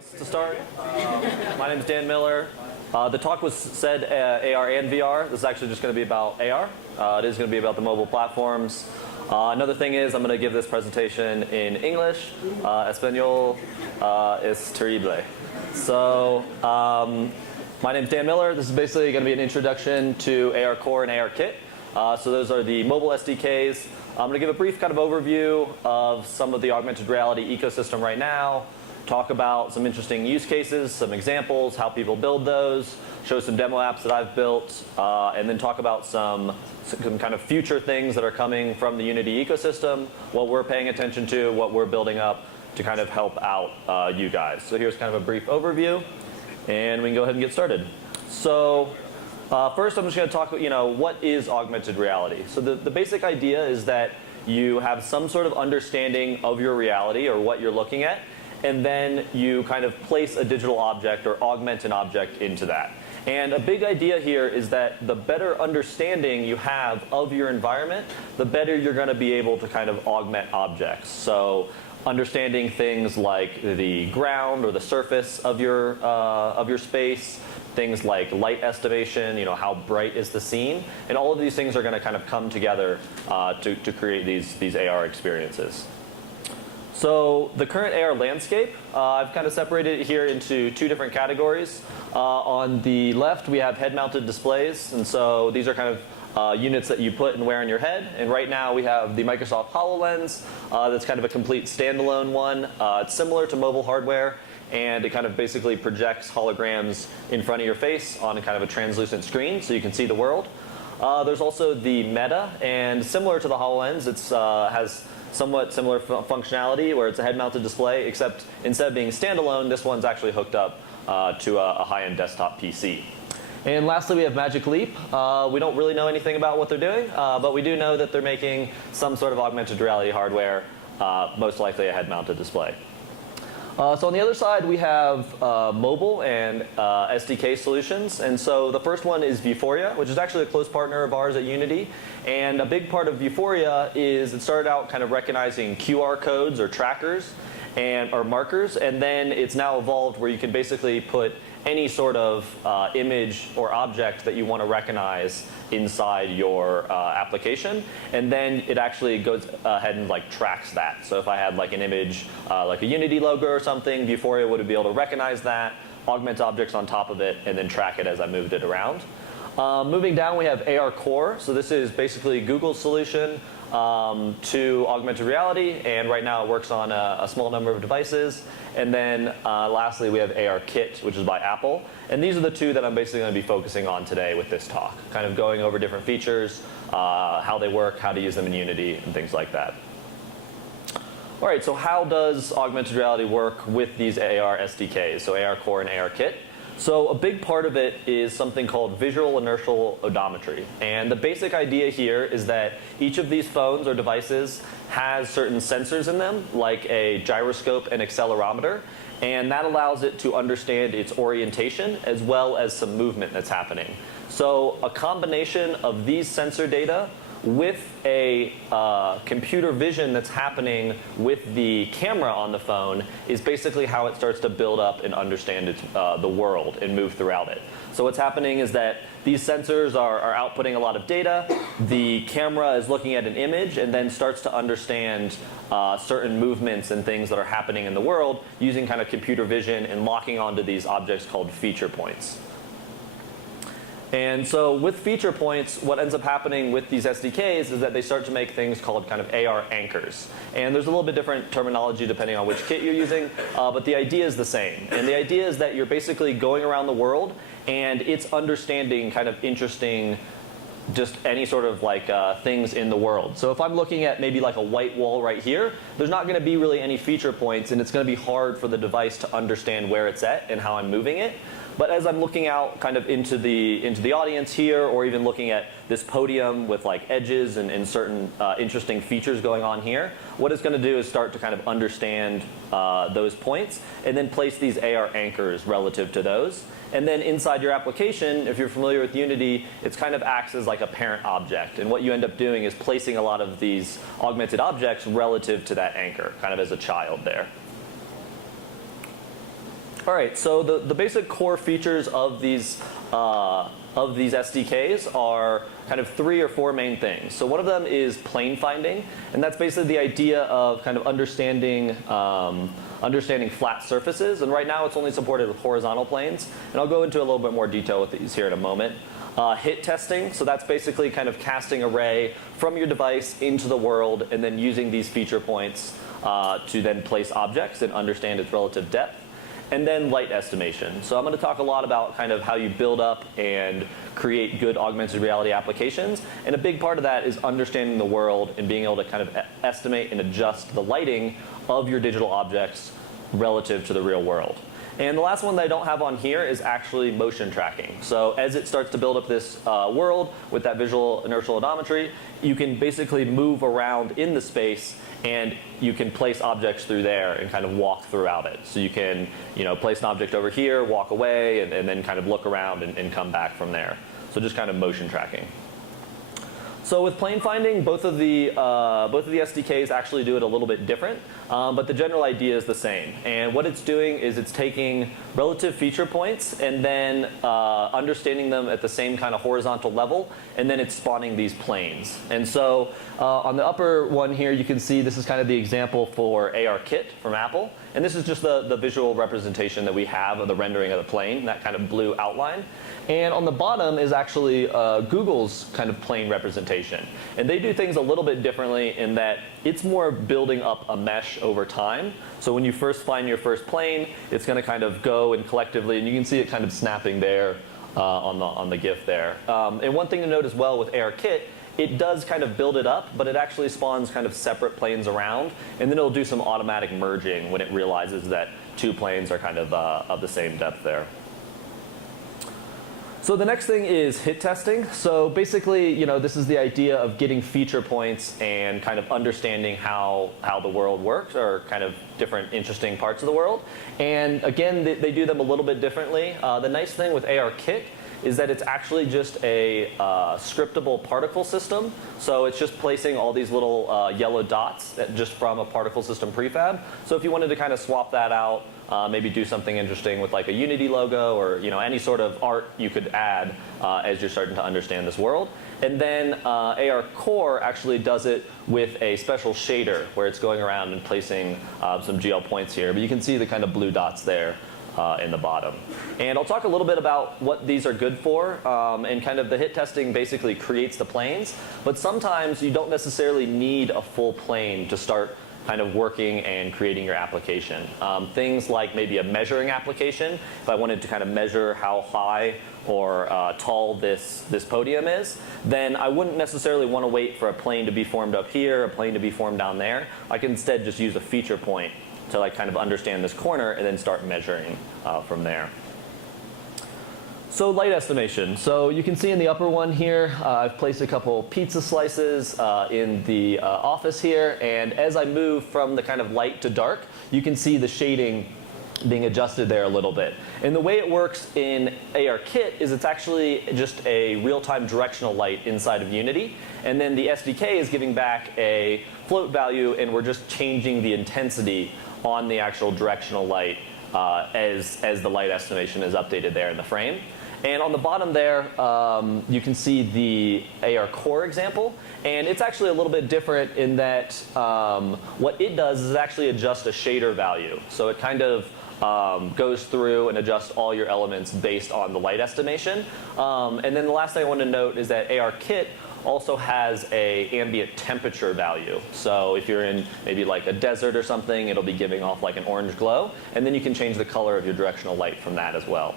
To start, my name is Dan Miller. The talk was said AR and VR. This is actually just going to be about AR. It is going to be about the mobile platforms. Another thing is I'm going to give this presentation in English. Español es terrible. So my name is Dan Miller. This is basically going to be an introduction to ARKore and ARKit. So those are the mobile SDKs. I'm going to give a brief kind of overview of some of the augmented reality ecosystem right now. Talk about some interesting use cases, some examples, how people build those, show some demo apps that I've built, and then talk about some kind of future things that are coming from the Unity ecosystem, what we're paying attention to, what we're building up to kind of help out you guys. So here's kind of a brief overview, and we can go ahead and get started. So first I'm just going to talk about, what is augmented reality? So the basic idea is that you have some sort of understanding of your reality or what you're looking at, and then you kind of place a digital object or augment an object into that. And a big idea here is that the better understanding you have of your environment, the better you're going to be able to kind of augment objects. So understanding things like the ground or the surface of your space, things like light estimation, how bright is the scene, and all of these things are going to kind of come together to create these AR experiences. So the current AR landscape, I've kind of separated it here into two different categories. On the left, we have head-mounted displays, and so these are kind of units that you put and wear on your head. And right now, we have the Microsoft Hololens. That's kind of a complete standalone one. It's similar to mobile hardware, and it kind of basically projects holograms in front of your face on a kind of a translucent screen, so you can see the world. There's also the Meta, and similar to the Hololens, it has somewhat similar functionality where it's a head-mounted display, except instead of being standalone, this one's actually hooked up to a high-end desktop PC. And lastly, we have Magic Leap. We don't really know anything about what they're doing, but we do know that they're making some sort of augmented reality hardware, most likely a head-mounted display. So on the other side, we have mobile and SDK solutions. And so the first one is Vuforia, which is actually a close partner of ours at Unity. And a big part of Vuforia is it started out kind of recognizing QR codes or trackers or markers. And then it's now evolved where you can basically put any sort of image or object that you want to recognize inside your application, and then it actually goes ahead and tracks that. So if I had an image like a Unity logo or something, Vuforia would be able to recognize that, augment objects on top of it, and then track it as I moved it around. Moving down, we have ARKore. So this is basically Google's solution to augmented reality, and right now it works on a small number of devices. And then lastly, we have ARKit, which is by Apple. And these are the two that I'm basically going to be focusing on today with this talk, kind of going over different features, how they work, how to use them in Unity, and things like that. All right, so how does augmented reality work with these AR SDKs, so ARKore and ARKit? So a big part of it is something called visual inertial odometry. And the basic idea here is that each of these phones or devices has certain sensors in them, like a gyroscope and accelerometer. And that allows it to understand its orientation as well as some movement that's happening. So a combination of these sensor data with a computer vision that's happening with the camera on the phone is basically how it starts to build up and understand the world and move throughout it. So what's happening is that these sensors are outputting a lot of data. The camera is looking at an image and then starts to understand certain movements and things that are happening in the world using kind of computer vision and locking onto these objects called feature points. And so with feature points, what ends up happening with these SDKs is that they start to make things called kind of AR anchors. And there's a little bit different terminology depending on which kit you're using, but the idea is the same. And the idea is that you're basically going around the world and it's understanding kind of interesting just any sort of things in the world. So if I'm looking at maybe a white wall right here, there's not going to be really any feature points, and it's going to be hard for the device to understand where it's at and how I'm moving it. But as I'm looking out kind of into the audience here, or even looking at this podium with edges and certain interesting features going on here, what it's going to do is start to kind of understand those points and then place these AR anchors relative to those. And then inside your application, if you're familiar with Unity, it kind of acts as like a parent object. And what you end up doing is placing a lot of these augmented objects relative to that anchor, kind of as a child there. All right, so the basic core features of these SDKs are kind of 3 or 4 main things. So one of them is plane finding, and that's basically the idea of kind of understanding flat surfaces. And right now it's only supported with horizontal planes, and I'll go into a little bit more detail with these here in a moment. Hit testing, so that's basically kind of casting a ray from your device into the world and then using these feature points to then place objects and understand its relative depth. And then light estimation. So I'm going to talk a lot about kind of how you build up and create good augmented reality applications. And a big part of that is understanding the world and being able to kind of estimate and adjust the lighting of your digital objects relative to the real world. And the last one that I don't have on here is actually motion tracking. So as it starts to build up this world with that visual inertial odometry, you can basically move around in the space and you can place objects through there and kind of walk throughout it. So you can, place an object over here, walk away, and then kind of look around and come back from there. So just kind of motion tracking. So with plane finding, both of the SDKs actually do it a little bit different, but the general idea is the same. And what it's doing is it's taking relative feature points and then understanding them at the same kind of horizontal level, and then it's spawning these planes. And so on the upper one here, you can see this is kind of the example for ARKit from Apple. And this is just the visual representation that we have of the rendering of the plane, that kind of blue outline. And on the bottom is actually Google's kind of plane representation. And they do things a little bit differently in that it's more building up a mesh over time. So when you first find your first plane, it's going to kind of go and collectively, and you can see it kind of snapping there on the GIF there. And one thing to note as well with ARKit, it does kind of build it up, but it actually spawns kind of separate planes around, and then it'll do some automatic merging when it realizes that 2 planes are kind of the same depth there. So the next thing is hit testing. So basically, this is the idea of getting feature points and kind of understanding how the world works, or kind of different interesting parts of the world. And again, they do them a little bit differently. The nice thing with ARKit is that it's actually just a scriptable particle system. So it's just placing all these little yellow dots just from a particle system prefab. So if you wanted to kind of swap that out, maybe do something interesting with like a Unity logo or any sort of art you could add as you're starting to understand this world. And then ARCore actually does it with a special shader where it's going around and placing some GL points here. But you can see the kind of blue dots there in the bottom. And I'll talk a little bit about what these are good for, and kind of the hit testing basically creates the planes, but sometimes you don't necessarily need a full plane to start kind of working and creating your application. Things like maybe a measuring application, if I wanted to kind of measure how high or tall this podium is, then I wouldn't necessarily want to wait for a plane to be formed up here, a plane to be formed down there. I can instead just use a feature point to like kind of understand this corner and then start measuring from there. So light estimation. So you can see in the upper one here, I've placed a couple pizza slices in the office here, and as I move from the kind of light to dark, you can see the shading being adjusted there a little bit. And the way it works in ARKit is it's actually just a real-time directional light inside of Unity, and then the SDK is giving back a float value, and we're just changing the intensity on the actual directional light as the light estimation is updated there in the frame. And on the bottom there, you can see the ARCore example. And it's actually a little bit different in that what it does is actually adjust a shader value. So it kind of goes through and adjusts all your elements based on the light estimation. And then the last thing I want to note is that ARKit also has a ambient temperature value. So if you're in maybe like a desert or something, it'll be giving off like an orange glow. And then you can change the color of your directional light from that as well.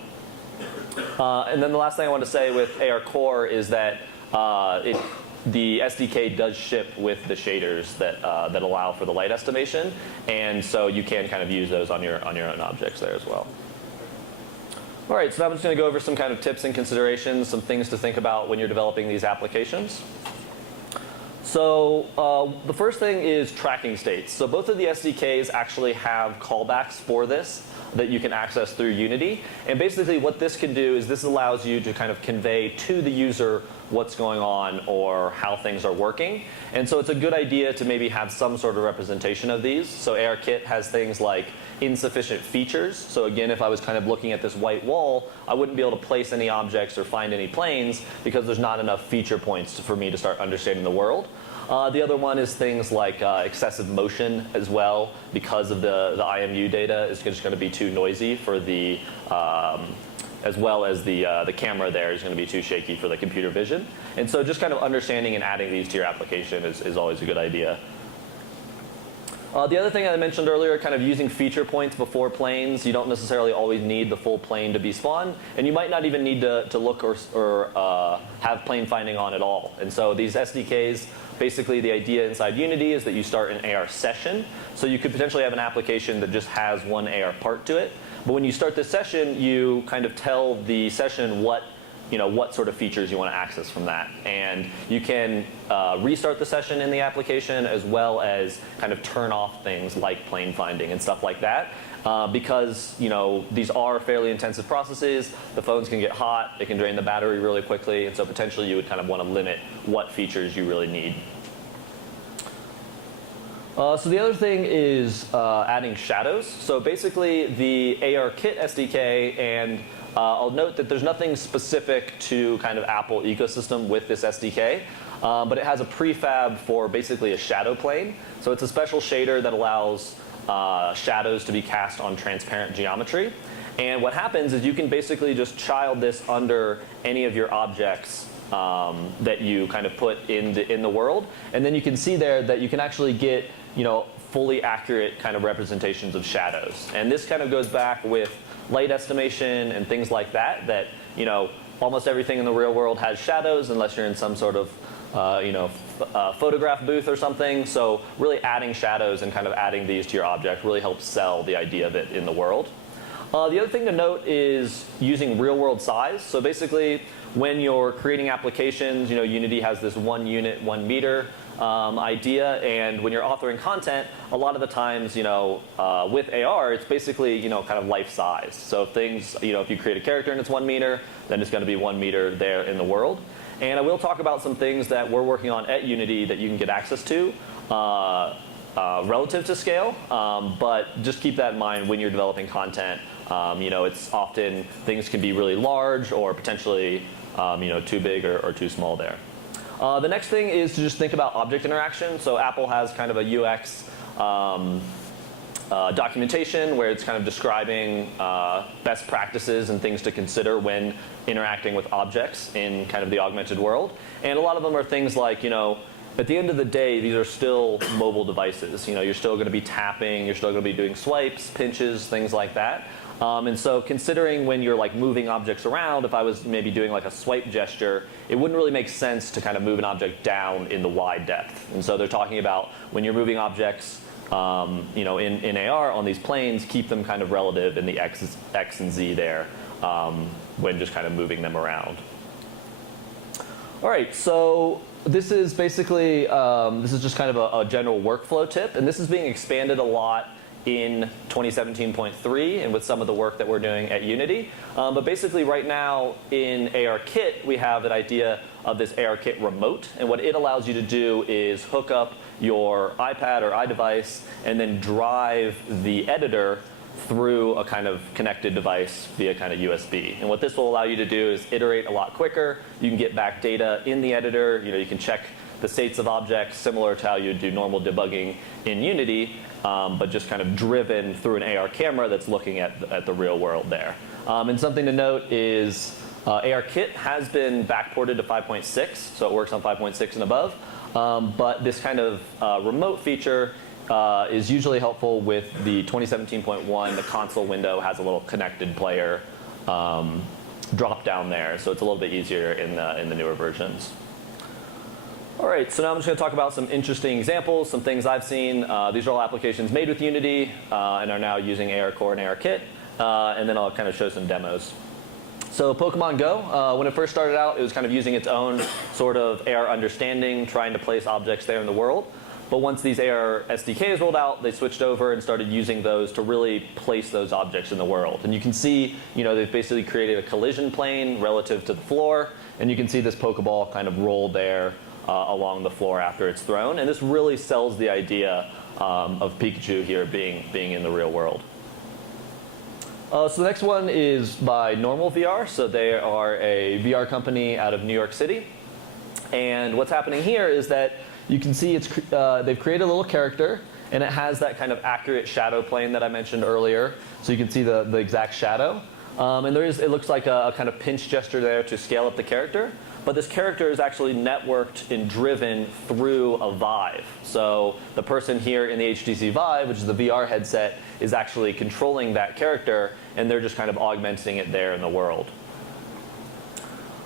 And then the last thing I want to say with ARCore is that the SDK does ship with the shaders that allow for the light estimation, and so you can kind of use those on your own objects there as well. All right, so now I'm just going to go over some kind of tips and considerations, some things to think about when you're developing these applications. So the first thing is tracking states. So both of the SDKs actually have callbacks for this that you can access through Unity. And basically what this can do is this allows you to kind of convey to the user what's going on or how things are working. And so it's a good idea to maybe have some sort of representation of these. So ARKit has things like insufficient features. So again, if I was kind of looking at this white wall, I wouldn't be able to place any objects or find any planes because there's not enough feature points for me to start understanding the world. The other one is things like excessive motion as well, because of the IMU data is just going to be too noisy for the, as well as the camera there is going to be too shaky for the computer vision. And so just kind of understanding and adding these to your application is always a good idea. The other thing I mentioned earlier, kind of using feature points before planes. You don't necessarily always need the full plane to be spawned, and you might not even need to look or have plane finding on at all. And so these SDKs, basically the idea inside Unity is that you start an AR session. So you could potentially have an application that just has one AR part to it. But when you start this session, you kind of tell the session what sort of features you want to access from that. And you can restart the session in the application as well as kind of turn off things like plane finding and stuff like that. Because these are fairly intensive processes, the phones can get hot, it can drain the battery really quickly, and so potentially you would kind of want to limit what features you really need. So the other thing is adding shadows. So basically the ARKit SDK, and I'll note that there's nothing specific to kind of Apple ecosystem with this SDK, but it has a prefab for basically a shadow plane. So it's a special shader that allows shadows to be cast on transparent geometry. And what happens is you can basically just child this under any of your objects that you kind of put in the world. And then you can see there that you can actually get fully accurate kind of representations of shadows. And this kind of goes back with light estimation and things like that, almost everything in the real world has shadows unless you're in some sort of photograph booth or something. So really adding shadows and kind of adding these to your object really helps sell the idea of it in the world. The other thing to note is using real world size. So basically when you're creating applications, Unity has this 1 unit, 1 meter idea, and when you're authoring content, a lot of the times, with AR, it's basically, kind of life size. So things, if you create a character and it's 1 meter, then it's going to be 1 meter there in the world. And I will talk about some things that we're working on at Unity that you can get access to relative to scale, but just keep that in mind when you're developing content. It's often things can be really large or potentially, too big or too small there. The next thing is to just think about object interaction. So Apple has kind of a UX documentation where it's kind of describing best practices and things to consider when interacting with objects in kind of the augmented world. And a lot of them are things like, at the end of the day, these are still mobile devices. You're still going to be tapping, you're still going to be doing swipes, pinches, things like that. And so considering when you're like moving objects around, if I was maybe doing like a swipe gesture, it wouldn't really make sense to kind of move an object down in the wide depth. And so they're talking about when you're moving objects in AR on these planes, keep them kind of relative in the X and Z there when just kind of moving them around. All right, so this is basically, this is just kind of a general workflow tip, and this is being expanded a lot in 2017.3 and with some of the work that we're doing at Unity. But basically right now in ARKit, we have that idea of this ARKit remote. And what it allows you to do is hook up your iPad or iDevice and then drive the editor through a kind of connected device via kind of USB. And what this will allow you to do is iterate a lot quicker. You can get back data in the editor. You can check the states of objects similar to how you do normal debugging in Unity. But just kind of driven through an AR camera that's looking at the real world there. And something to note is ARKit has been backported to 5.6, so it works on 5.6 and above. But this kind of remote feature is usually helpful with the 2017.1. The console window has a little connected player drop down there, so it's a little bit easier in the newer versions. All right, so now I'm just going to talk about some interesting examples, some things I've seen. These are all applications made with Unity and are now using ARCore and ARKit. And then I'll kind of show some demos. So Pokemon Go, when it first started out, it was kind of using its own sort of AR understanding, trying to place objects there in the world. But once these AR SDKs rolled out, they switched over and started using those to really place those objects in the world. And you can see, they've basically created a collision plane relative to the floor. And you can see this Pokeball kind of roll there along the floor after it's thrown. And this really sells the idea of Pikachu here being in the real world. So the next one is by Normal VR. So they are a VR company out of New York City. And what's happening here is that you can see they've created a little character, and it has that kind of accurate shadow plane that I mentioned earlier. So you can see the exact shadow. And it looks like a kind of pinch gesture there to scale up the character. But this character is actually networked and driven through a Vive. So the person here in the HTC Vive, which is the VR headset, is actually controlling that character, and they're just kind of augmenting it there in the world.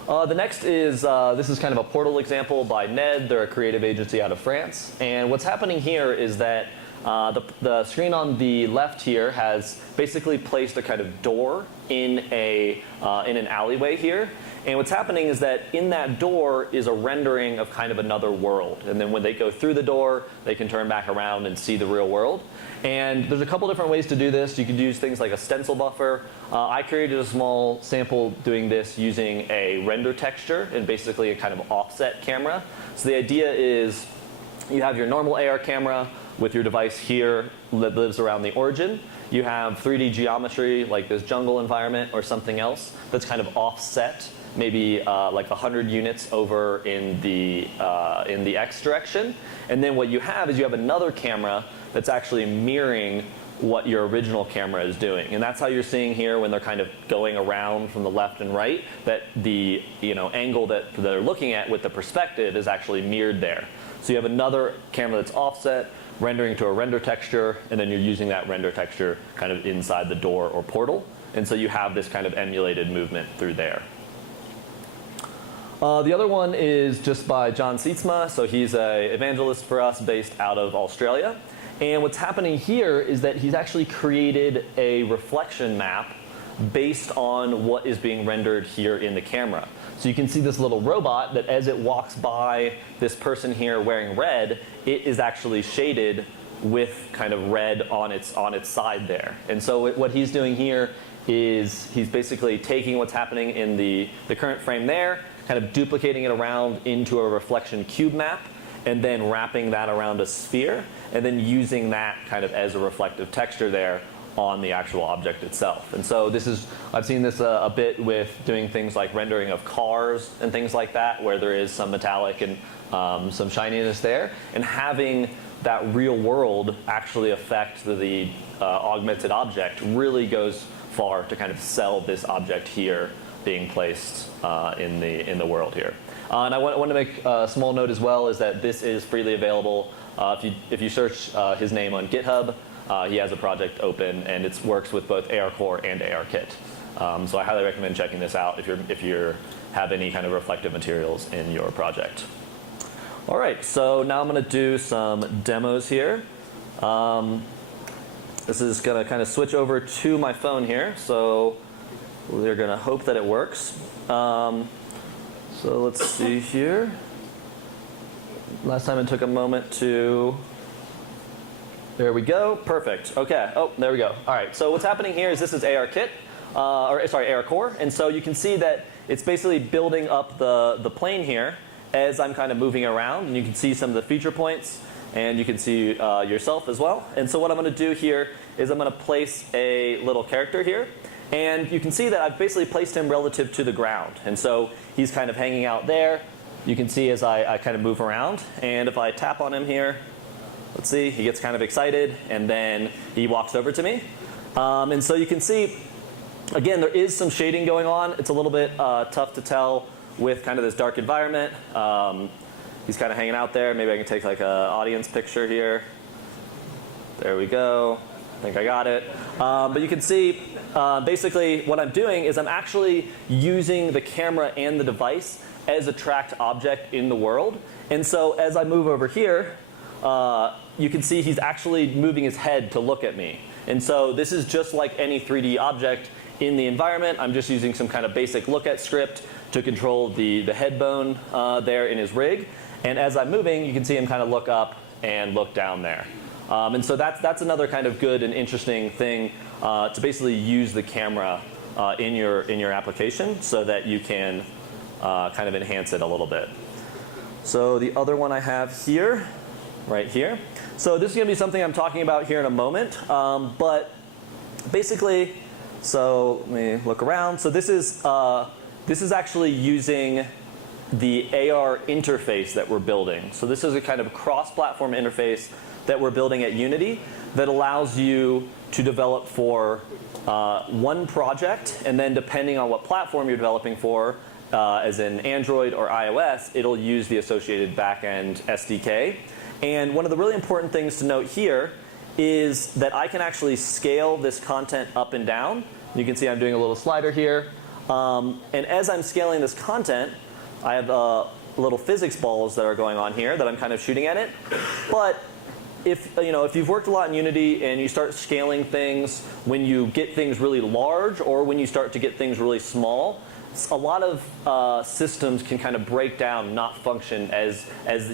The next is, this is kind of a portal example by Ned. They're a creative agency out of France. And what's happening here is that the screen on the left here has basically placed a kind of door in an alleyway here. And what's happening is that in that door is a rendering of kind of another world. And then when they go through the door, they can turn back around and see the real world. And there's a couple different ways to do this. You can use things like a Stencil Buffer. I created a small sample doing this using a render texture and basically a kind of offset camera. So the idea is you have your normal AR camera with your device here that lives around the origin. You have 3D geometry like this jungle environment or something else that's kind of offset, maybe like 100 units over in the X direction. And then what you have is you have another camera that's actually mirroring what your original camera is doing. And that's how you're seeing here when they're kind of going around from the left and right, that the angle that they're looking at with the perspective is actually mirrored there. So you have another camera that's offset, rendering to a render texture, and then you're using that render texture kind of inside the door or portal. And so you have this kind of emulated movement through there. The other one is just by John Sietsma. So he's an evangelist for us based out of Australia. And what's happening here is that he's actually created a reflection map based on what is being rendered here in the camera. So you can see this little robot that as it walks by this person here wearing red, it is actually shaded with kind of red on its side there. And so what he's doing here is he's basically taking what's happening in the current frame there, kind of duplicating it around into a reflection cube map, and then wrapping that around a sphere, and then using that kind of as a reflective texture there on the actual object itself. And so I've seen this a bit with doing things like rendering of cars and things like that, where there is some metallic and some shininess there, and having that real world actually affect the augmented object really goes far to kind of sell this object here being placed in the world here. And I want to make a small note as well, is that this is freely available. If you search his name on GitHub, he has a project open, and it works with both ARCore and ARKit. So I highly recommend checking this out if you have any kind of reflective materials in your project. All right, so now I'm going to do some demos here. This is going to kind of switch over to my phone here, so we're going to hope that it works. So let's see here. Last time it took a moment to... There we go. Perfect. Okay. Oh, there we go. All right. So what's happening here is this is ARKit, ARCore, and so you can see that it's basically building up the plane here as I'm kind of moving around, and you can see some of the feature points, and you can see yourself as well. And so what I'm going to do here is I'm going to place a little character here, and you can see that I've basically placed him relative to the ground, and so he's kind of hanging out there. You can see as I kind of move around, and if I tap on him here, let's see, he gets kind of excited, and then he walks over to me. And so you can see, again, there is some shading going on. It's a little bit tough to tell with kind of this dark environment. He's kind of hanging out there. Maybe I can take like an audience picture here. There we go. I think I got it. But you can see, basically what I'm doing is I'm actually using the camera and the device as a tracked object in the world. And so as I move over here, you can see he's actually moving his head to look at me. And so this is just like any 3D object in the environment. I'm just using some kind of basic look at script to control the head bone there in his rig. And as I'm moving, you can see him kind of look up and look down there. And so that's another kind of good and interesting thing to basically use the camera in your application so that you can kind of enhance it a little bit. So the other one I have here, right here. So this is going to be something I'm talking about here in a moment. But basically, so let me look around. So this is actually using the AR interface that we're building. So this is a kind of cross-platform interface that we're building at Unity that allows you to develop for one project, and then depending on what platform you're developing for, as in Android or iOS, it'll use the associated backend SDK. And one of the really important things to note here is that I can actually scale this content up and down. You can see I'm doing a little slider here. And as I'm scaling this content, I have little physics balls that are going on here that I'm kind of shooting at it. But if you've worked a lot in Unity and you start scaling things when you get things really large or when you start to get things really small, a lot of systems can kind of break down, not function as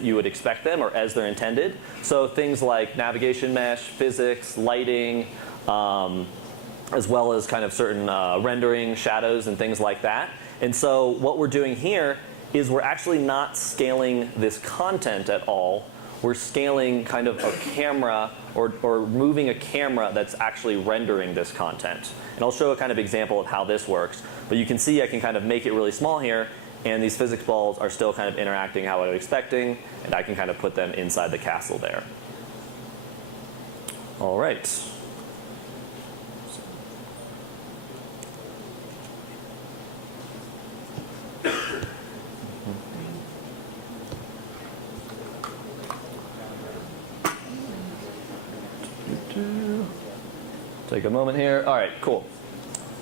you would expect them or as they're intended. So things like navigation mesh, physics, lighting, as well as kind of certain rendering, shadows, and things like that. And so what we're doing here is we're actually not scaling this content at all. We're scaling kind of a camera or moving a camera that's actually rendering this content. And I'll show a kind of example of how this works. But you can see I can kind of make it really small here, and these physics balls are still kind of interacting how I was expecting, and I can kind of put them inside the castle there. All right. Take a moment here. All right, cool.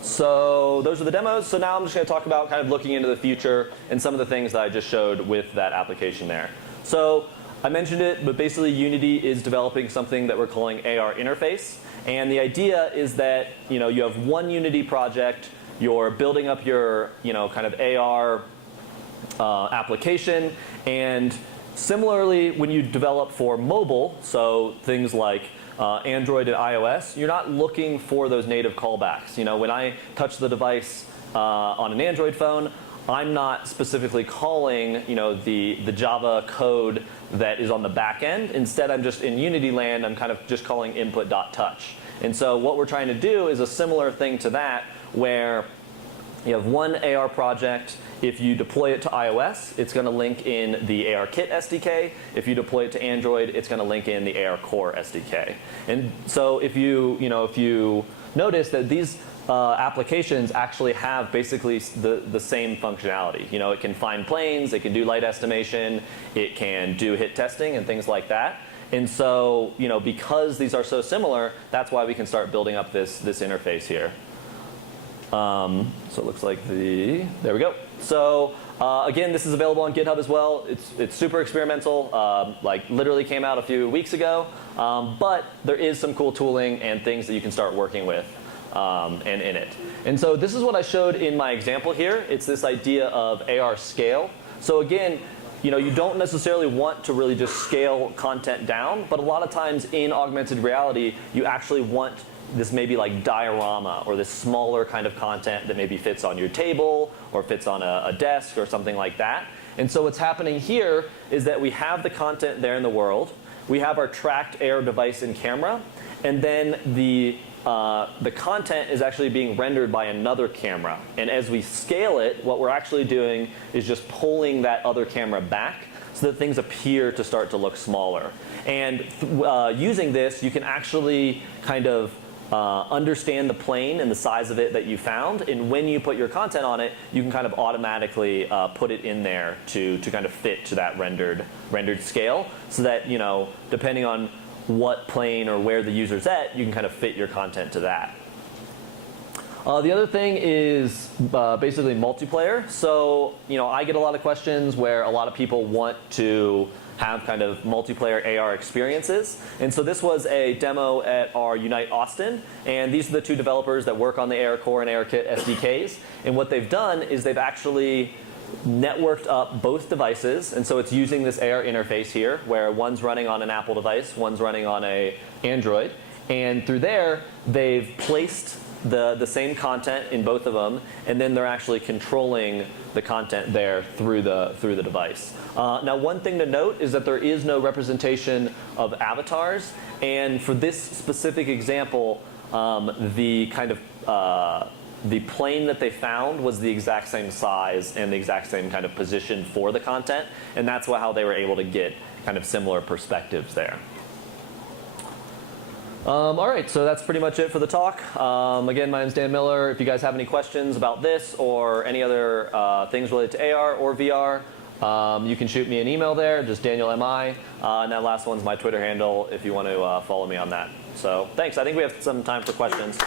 So those are the demos. So now I'm just going to talk about kind of looking into the future and some of the things that I just showed with that application there. So I mentioned it, but basically Unity is developing something that we're calling AR interface. And the idea is that you have one Unity project, you're building up your kind of AR application, and similarly when you develop for mobile, so things like Android and iOS, you're not looking for those native callbacks. When I touch the device on an Android phone, I'm not specifically calling the Java code that is on the back end. Instead, I'm just in Unity land, I'm kind of just calling input.touch. And so what we're trying to do is a similar thing to that, where you have one AR project. If you deploy it to iOS, it's going to link in the ARKit SDK. If you deploy it to Android, it's going to link in the ARCore SDK. And so if you notice that these applications actually have basically the same functionality. It can find planes, it can do light estimation, it can do hit testing and things like that. And so because these are so similar, that's why we can start building up this interface here. So it looks like there we go. So again, this is available on GitHub as well. It's super experimental, like literally came out a few weeks ago. But there is some cool tooling and things that you can start working with and in it. And so this is what I showed in my example here. It's this idea of AR scale. So again, you don't necessarily want to really just scale content down, but a lot of times in augmented reality, you actually want this maybe like diorama or this smaller kind of content that maybe fits on your table or fits on a desk or something like that. And so what's happening here is that we have the content there in the world. We have our tracked AR device and camera. And then the content is actually being rendered by another camera. And as we scale it, what we're actually doing is just pulling that other camera back so that things appear to start to look smaller. And using this, you can actually kind of understand the plane and the size of it that you found, and when you put your content on it, you can kind of automatically put it in there to kind of fit to that rendered scale, so that depending on what plane or where the user's at, you can kind of fit your content to that. The other thing is basically multiplayer. So I get a lot of questions where a lot of people want to have kind of multiplayer AR experiences. And so this was a demo at our Unite Austin. And these are the two developers that work on the ARCore and ARKit SDKs. And what they've done is they've actually networked up both devices, and so it's using this AR interface here, where one's running on an Apple device, one's running on a Android, and through there, they've placed the same content in both of them, and then they're actually controlling the content there through the device. Now, one thing to note is that there is no representation of avatars, and for this specific example, the kind of the plane that they found was the exact same size and the exact same kind of position for the content, and that's how they were able to get kind of similar perspectives there. All right, so that's pretty much it for the talk. Again, my name's Dan Miller. If you guys have any questions about this or any other things related to AR or VR, you can shoot me an email there, just Daniel MI. And that last one's my Twitter handle if you want to follow me on that. So thanks. I think we have some time for questions.